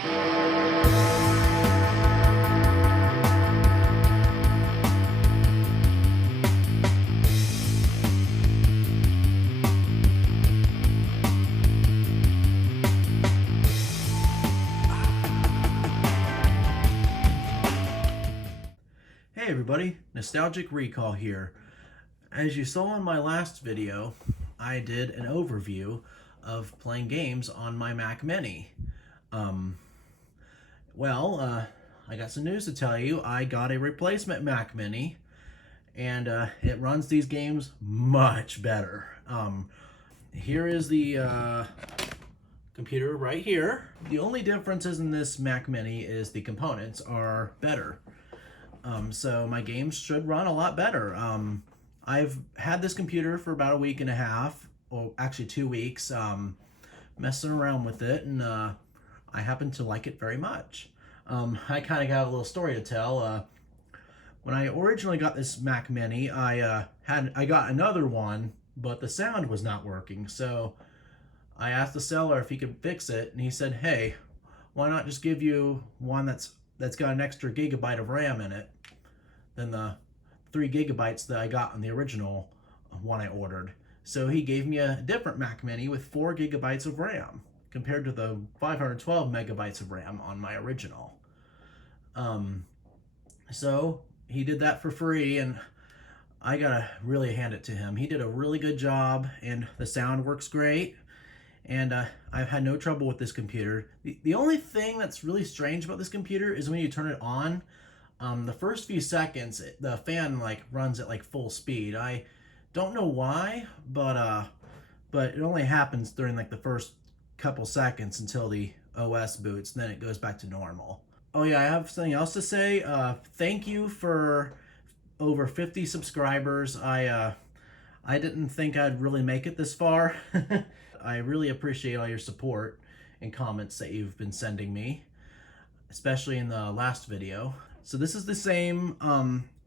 Hey everybody, Nostalgic Recall here. As you saw in my last video, I did an overview of playing games on my Mac Mini. Um, I got some news to tell you. I got a replacement Mac Mini, and it runs these games much better. Here is the computer right here. The only differences in this Mac Mini is the components are better. So my games should run a lot better. I've had this computer for about a week and a half, or actually 2 weeks, messing around with it, and I happen to like it very much. I kind of got a little story to tell. When I originally got this Mac Mini, I got another one, but the sound was not working. So I asked the seller if he could fix it, and he said, "Hey, why not just give you one that's got an extra gigabyte of RAM in it than the 3 gigabytes that I got on the original one I ordered." So he gave me a different Mac Mini with 4 gigabytes of RAM compared to the 512 megabytes of RAM on my original. So he did that for free, and I gotta really hand it to him. He did a really good job, and the sound works great. And I've had no trouble with this computer. The only thing that's really strange about this computer is when you turn it on, the first few seconds, the fan like runs at like full speed. I don't know why, but it only happens during like the first couple seconds until the OS boots, and then it goes back to normal. Oh yeah, I have something else to say. Thank you for over 50 subscribers. I didn't think I'd really make it this far. I really appreciate all your support and comments that you've been sending me, especially in the last video. So this is the same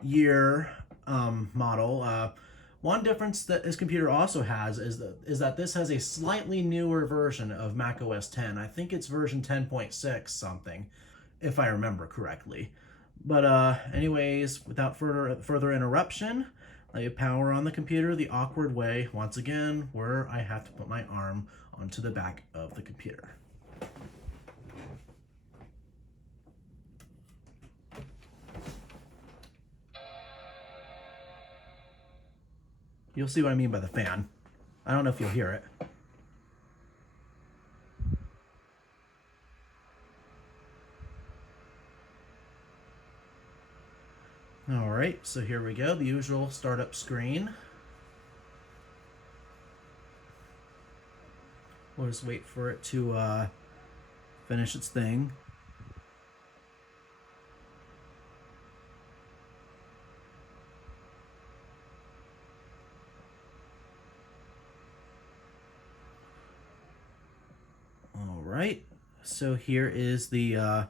year model. One difference that this computer also has is that this has a slightly newer version of Mac OS 10. I think it's version 10.6 something, if I remember correctly. But anyways, without further interruption, let me power on the computer the awkward way once again, where I have to put my arm onto the back of the computer. You'll see what I mean by the fan. I don't know if you'll hear it. Alright, so here we go, the usual startup screen. We'll just wait for it to finish its thing. Alright, so here is the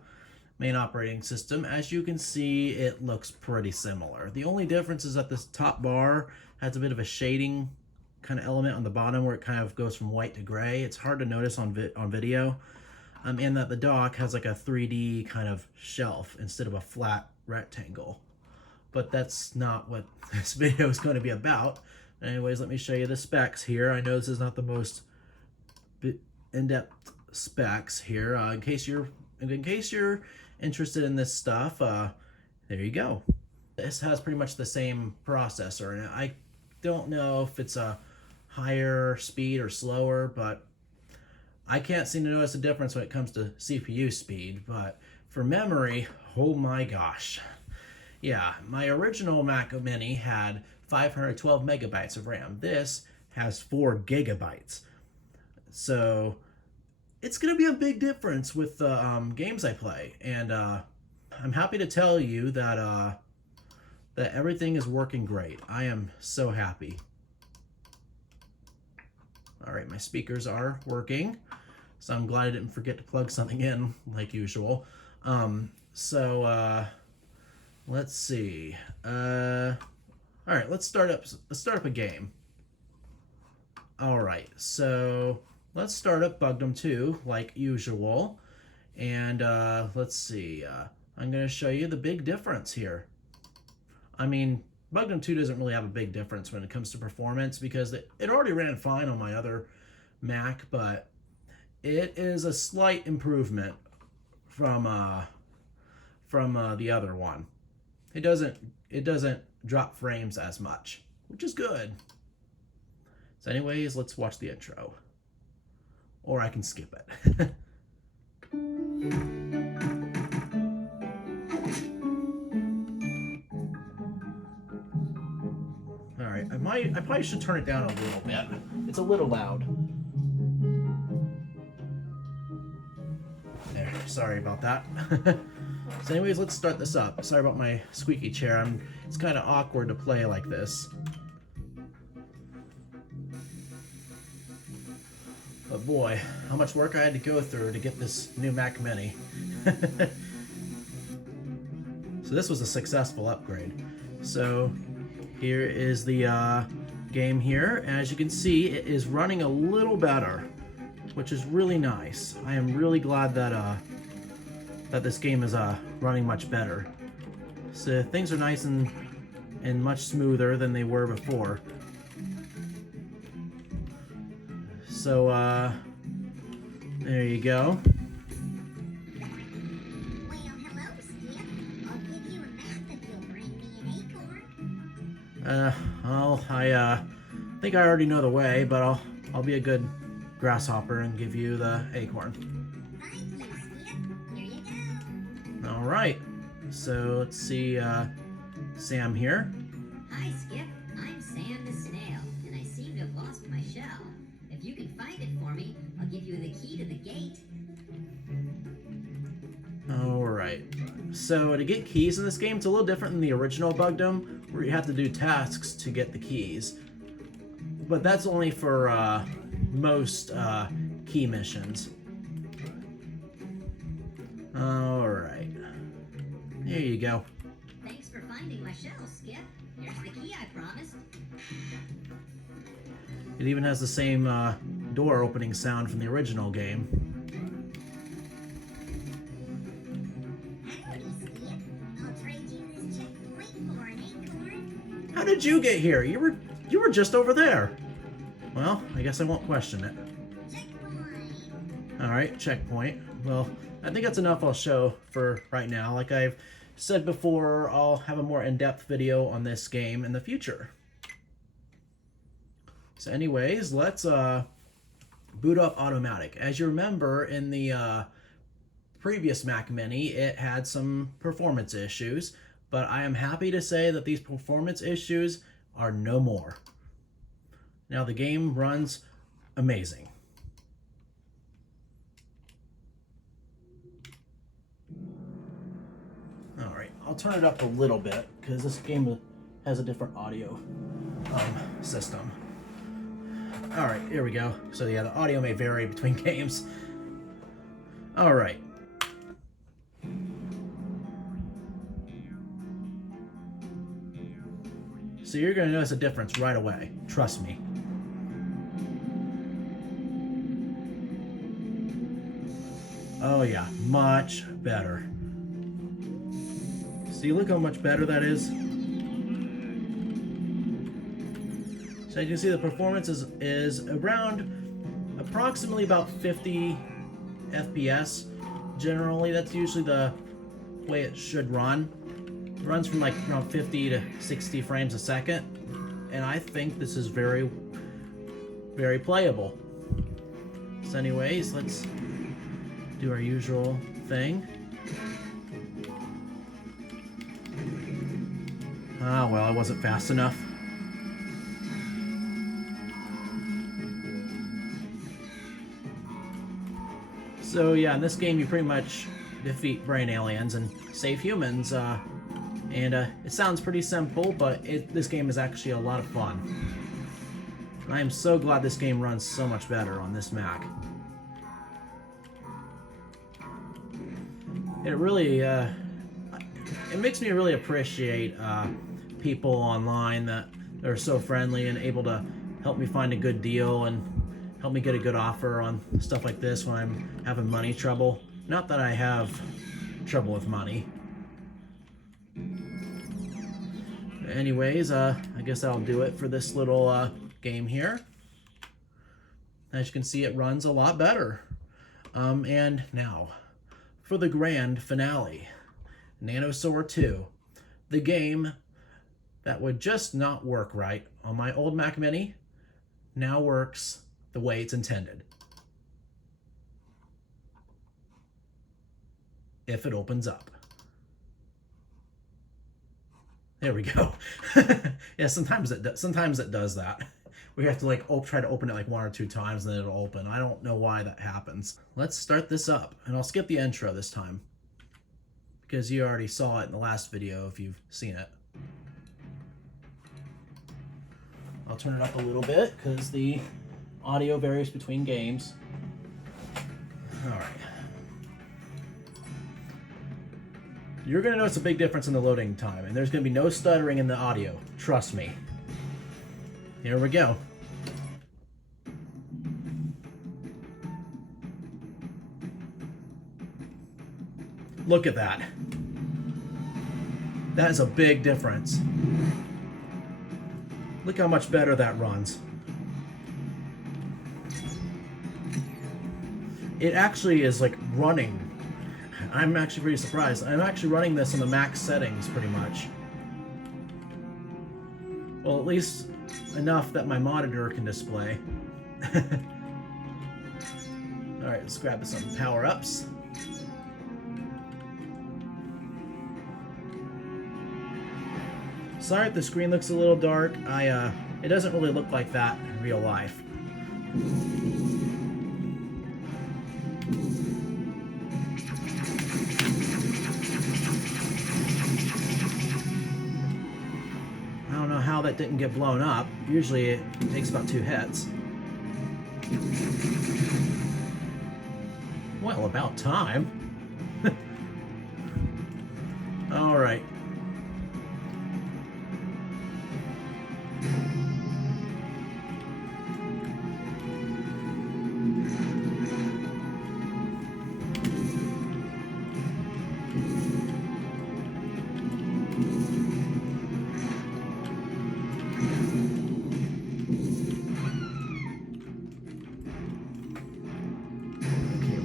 main operating system. As you can see, it looks pretty similar. The only difference is that this top bar has a bit of a shading kind of element on the bottom where it kind of goes from white to gray. It's hard to notice on video. And that the dock has like a 3D kind of shelf instead of a flat rectangle. But that's not what this video is going to be about. Anyways, let me show you the specs here. I know this is not the most in-depth specs here. In case you're interested in this stuff, there you go. This has pretty much the same processor, and I don't know if it's a higher speed or slower, but I can't seem to notice a difference when it comes to CPU speed. But for memory, oh my gosh. Yeah, my original Mac Mini had 512 megabytes of RAM. This has 4 gigabytes. So it's going to be a big difference with the games I play. And I'm happy to tell you that that everything is working great. I am so happy. All right, my speakers are working, so I'm glad I didn't forget to plug something in like usual. Let's see. All right, let's start up a game. All right, so let's start up Bugdom 2 like usual, And let's see, I'm going to show you the big difference here. I mean, Bugdom 2 doesn't really have a big difference when it comes to performance because it already ran fine on my other Mac, but it is a slight improvement from the other one. It doesn't drop frames as much, which is good. So anyways, let's watch the intro. Or I can skip it. Alright, I probably should turn it down a little bit. It's a little loud. There, sorry about that. So anyways, let's start this up. Sorry about my squeaky chair. It's kind of awkward to play like this. But boy, how much work I had to go through to get this new Mac Mini. So this was a successful upgrade. So here is the game here. As you can see, it is running a little better, which is really nice. I am really glad that that this game is running much better. So things are nice and much smoother than they were before. So there you go. Well, hello, Skip. I'll give you a map if you'll bring me an acorn. Well, I think I already know the way, but I'll be a good grasshopper and give you the acorn. Thank you, Skip. Here you go. All right. So let's see, Sam here. Hi, Skip. I'm Sam the Snail, and I seem to have lost my shell. If you can find it for me, I'll give you the key to the gate. All right. So to get keys in this game, it's a little different than the original Bugdom, where you have to do tasks to get the keys. But that's only for most key missions. All right. There you go. Thanks for finding my shell, Skip. Here's the key I promised. It even has the same door opening sound from the original game. Howdy, Skip. I'll trade you this checkpoint for an acorn. How did you get here? You were just over there. Well, I guess I won't question it. Checkpoint. All right, checkpoint. Well, I think that's enough I'll show for right now. Like I've said before, I'll have a more in-depth video on this game in the future. So anyways, let's boot up Automatic. As you remember, in the previous Mac Mini, it had some performance issues, but I am happy to say that these performance issues are no more. Now the game runs amazing. All right, I'll turn it up a little bit because this game has a different audio system. All right, here we go. So yeah, the audio may vary between games. All right. So you're gonna notice a difference right away. Trust me. Oh yeah, much better. See, look how much better that is. So you can see the performance is around approximately about 50 FPS. Generally, that's usually the way it should run. It runs from like around 50 to 60 frames a second. And I think this is very, very playable. So anyways, let's do our usual thing. Ah, well, I wasn't fast enough. So yeah, in this game you pretty much defeat brain aliens and save humans. It sounds pretty simple, but this game is actually a lot of fun. And I am so glad this game runs so much better on this Mac. It really, it makes me really appreciate people online that are so friendly and able to help me find a good deal and help me get a good offer on stuff like this when I'm having money trouble. Not that I have trouble with money. Anyways, I guess that'll do it for this little game here. As you can see, it runs a lot better. And now, for the grand finale, Nanosaur 2, the game that would just not work right on my old Mac Mini, now works the way it's intended. If it opens up. There we go. Yeah, sometimes it does that. We have to like try to open it like 1 or 2 times and then it'll open. I don't know why that happens. Let's start this up, and I'll skip the intro this time because you already saw it in the last video if you've seen it. I'll turn it up a little bit because the audio varies between games. All right. You're going to notice a big difference in the loading time, and there's going to be no stuttering in the audio. Trust me. Here we go. Look at that. That is a big difference. Look how much better that runs. It actually is like running. I'm actually pretty surprised. I'm actually running this in the max settings pretty much. Well, at least enough that my monitor can display. Alright, let's grab some power-ups. Sorry if the screen looks a little dark. It doesn't really look like that in real life. I don't know how that didn't get blown up. Usually it takes about 2 hits. Well, about time. All right.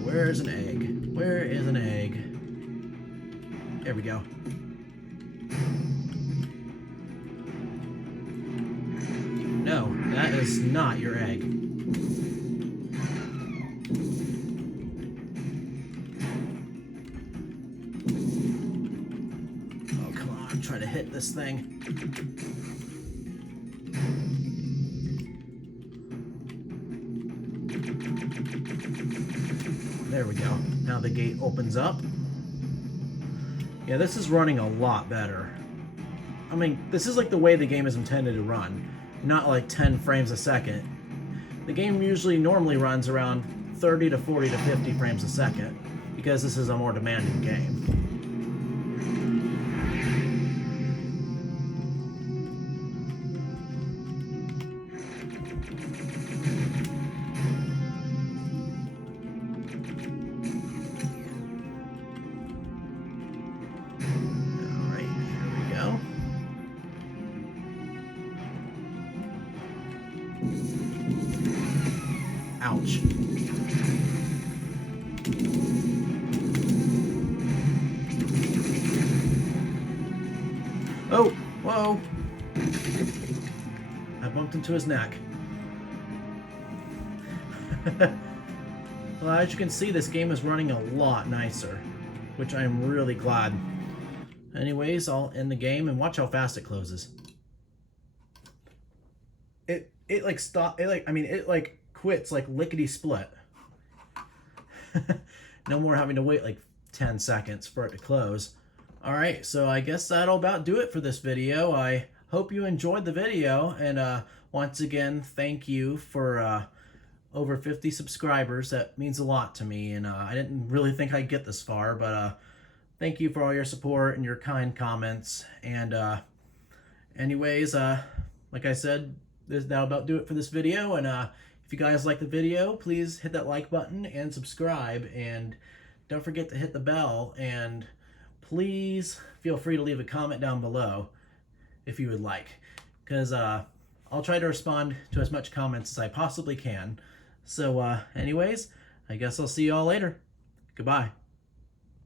Where's an egg? Where is an egg? There we go. No, that is not your egg. Oh, come on, try to hit this thing. There we go. Now the gate opens up. Yeah, this is running a lot better. I mean, this is like the way the game is intended to run, not like 10 frames a second. The game usually normally runs around 30 to 40 to 50 frames a second because this is a more demanding game. Ouch. Oh, whoa. I bumped into his neck. Well, as you can see, this game is running a lot nicer, which I'm really glad. Anyways, I'll end the game and watch how fast it closes. It like stop. It like quits like lickety split. No more having to wait like 10 seconds for it to close. Alright, so I guess that'll about do it for this video. I hope you enjoyed the video, and once again, thank you for over 50 subscribers. That means a lot to me, and I didn't really think I'd get this far, but thank you for all your support and your kind comments. And anyways, like I said, that'll about do it for this video, and if you guys like the video, please hit that like button and subscribe, and don't forget to hit the bell, and please feel free to leave a comment down below if you would like, because I'll try to respond to as much comments as I possibly can. So anyways, I guess I'll see you all later. Goodbye.